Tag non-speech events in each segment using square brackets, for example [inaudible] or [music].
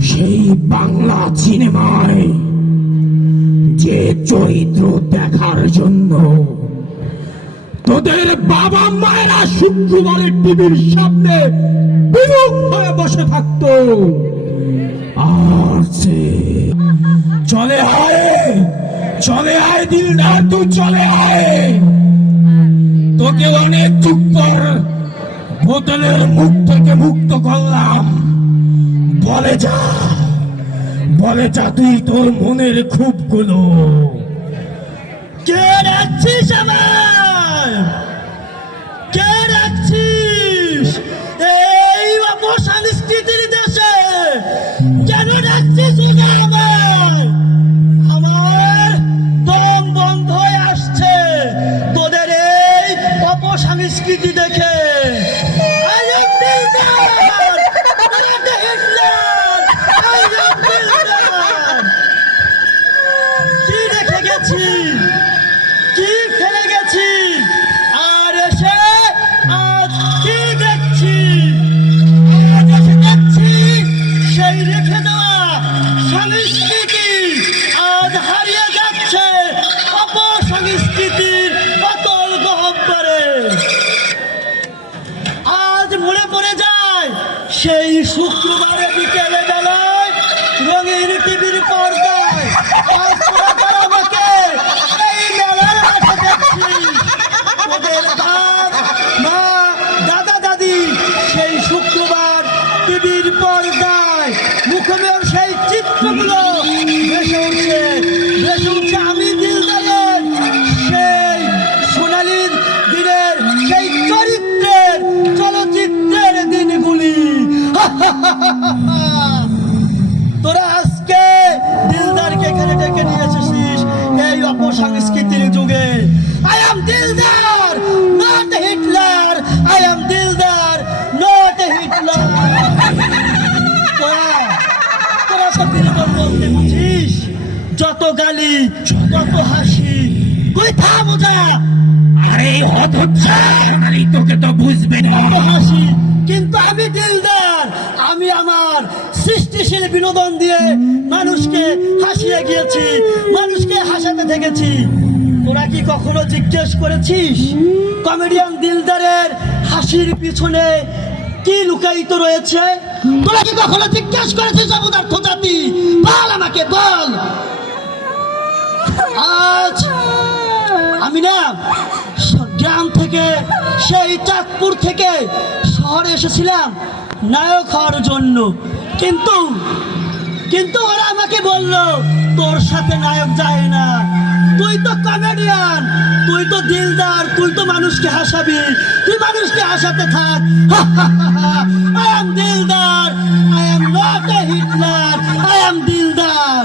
সেই বাংলা সিনেমায় যে চরিত্র দেখার জন্য তোদের বাবা মায়েরা শুক্রবারের টিভির সামনে বিমুখ হয়ে বসে থাকতো। আর সে চলে আয় চলে আয় দিলদার, তুই চলে আয়। তোকে অনেক চুপ কর। বোতলের মুখ থেকে মুক্ত করলাম। বলে যা বলে যা তুই তোর মনের খুবগুলো কে রাখছিস আমার শুক্রবারে বিকেলে বেলায় রঙিন টিভির পর্দায় মা, দাদা, দাদি সেই শুক্রবার টিভির পর্দায় মুখমের সেই চিত্রগুলো [laughs] তোরা আজকে দিলদারকে এখানে ডেকে নিয়ে এসেছিস এই অপসংস্কৃতির যুগে। I am Dildar not Hitler I am Dildar not Hitler তোরা সব বিনোদন বলতে বুঝিস? যত গালি কত হাসি, কই থাম ওজা আরে হতচ্ছা আরে তোকে তো বিনোদন দিয়ে মানুষকে হাসিয়ে গিয়েছি, মানুষকে হাসাতে থেকেছি। তোরা কি কখনো জিজ্ঞেস করেছিস কমেডিয়ান দিলদারের হাসির পিছনে কি লুকায়িত রয়েছে? তোরা কি কখনো জিজ্ঞেস করেছিস অবদার্থ জাতি? বল আমাকে, বল। আজ আমি না গ্রাম থেকে, সেই চাঁদপুর থেকে শহরে এসেছিলাম নায়ক হওয়ার জন্য। কিন্তু কিন্তু ওরা আমাকে বলল তোর সাথে নায়ক যায় না। তুই তো কমেডিয়ান তুই তো দিলদার তুই তো মানুষকে হাসাবি তুই মানুষকে হাসাতে থাক। I am Dildar I am not a Hitler I am Dildar.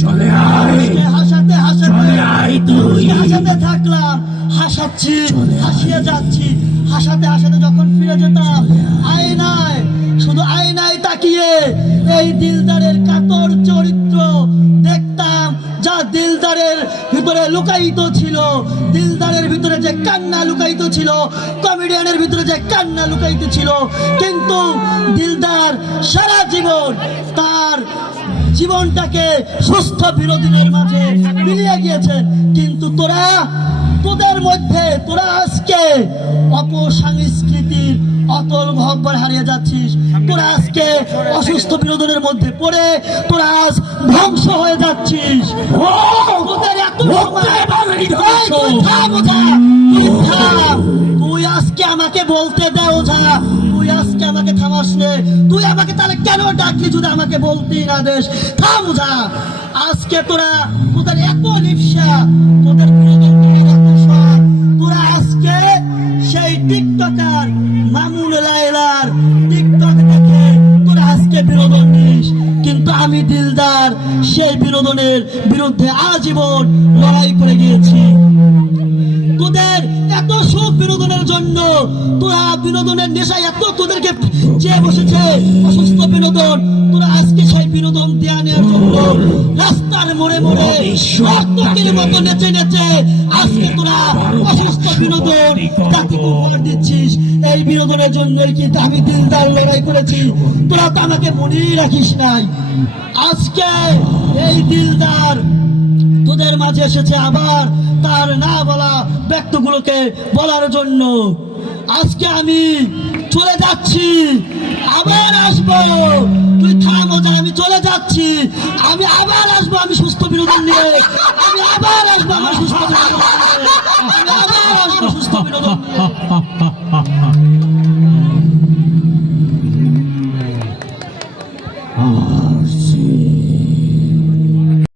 চলে আয়। হাসাতে হাসাতে আয় তুই। হাসাতে থাকলাম হাসাচ্ছি হাসিয়ে যাচ্ছি। হাসাতে হাসাতে যখন ফিরে যেতাম আয়নায় শুধু তাকিয়ে এই দিলদারের কাতর চরিত্র দেখতাম, যা দিলদারের ভিতরে লুকায়িত ছিল। দিলদারের ভিতরে যে কান্না লুকায়িত ছিল কমেডিয়ানের ভিতরে যে কান্না লুকায়িত ছিল। কিন্তু দিলদার সারা জীবন তার জীবনটাকে সুস্থ বিরোধীদের মাঝে মিলিয়ে গিয়েছেন। কিন্তু তোরা, তোদের মধ্যে তোরা আজকে অপসংস্কৃতির অতল গহ্বর হারিয়ে যাচ্ছিস। তোরা আজকে অসুস্থ বিনোদনের মধ্যে পড়ে, তোরা আজ ধ্বংস হয়ে যাচ্ছিস। তুই আজকে আমাকে বলতে দে, ওঝা। তুই আজকে আমাকে থামাস নে। তুই আমাকে তাহলে কেন ডাকলি যদি আমাকে বলতেই না দেশ থাম, ওঝা। আজকে তোরা, তোদের এত লিপসা আমি দিলদার সেই বিনোদনের বিরুদ্ধে আজীবন লড়াই করে গিয়েছি। এত বিনোদনের জন্য তোরা বিনোদনের নেশায় এত তোদেরকে চেয়ে বসেছে অসুস্থ বিনোদন, তোরা আজকে সেই বিনোদন দেয়া নেওয়ার জন্য রাস্তার মোড়ে মোড়ে নর্তকীর মতো নেচে নেচে আজকে তোরা অসুস্থ বিনোদন জাতিকে উপহার দিচ্ছিস। এই বিনোদনের জন্য কিন্তু আমি দিলদার লড়াই করেছি? তোরা তো আমাকে মনেই রাখিস নাই। আজকে এই দিলদার তোদের মাঝে এসেছে আবার তার না বলা ব্যক্তিগুলোকে বলার জন্য। আজকে আমি চলে যাচ্ছি, আবার আসব। তুই থামো যা আমি চলে যাচ্ছি। আমি আবার আসব, আমি সুস্থ বিনোদন নিয়ে। আমি আবার আসব, আমার সুস্থ বিনোদন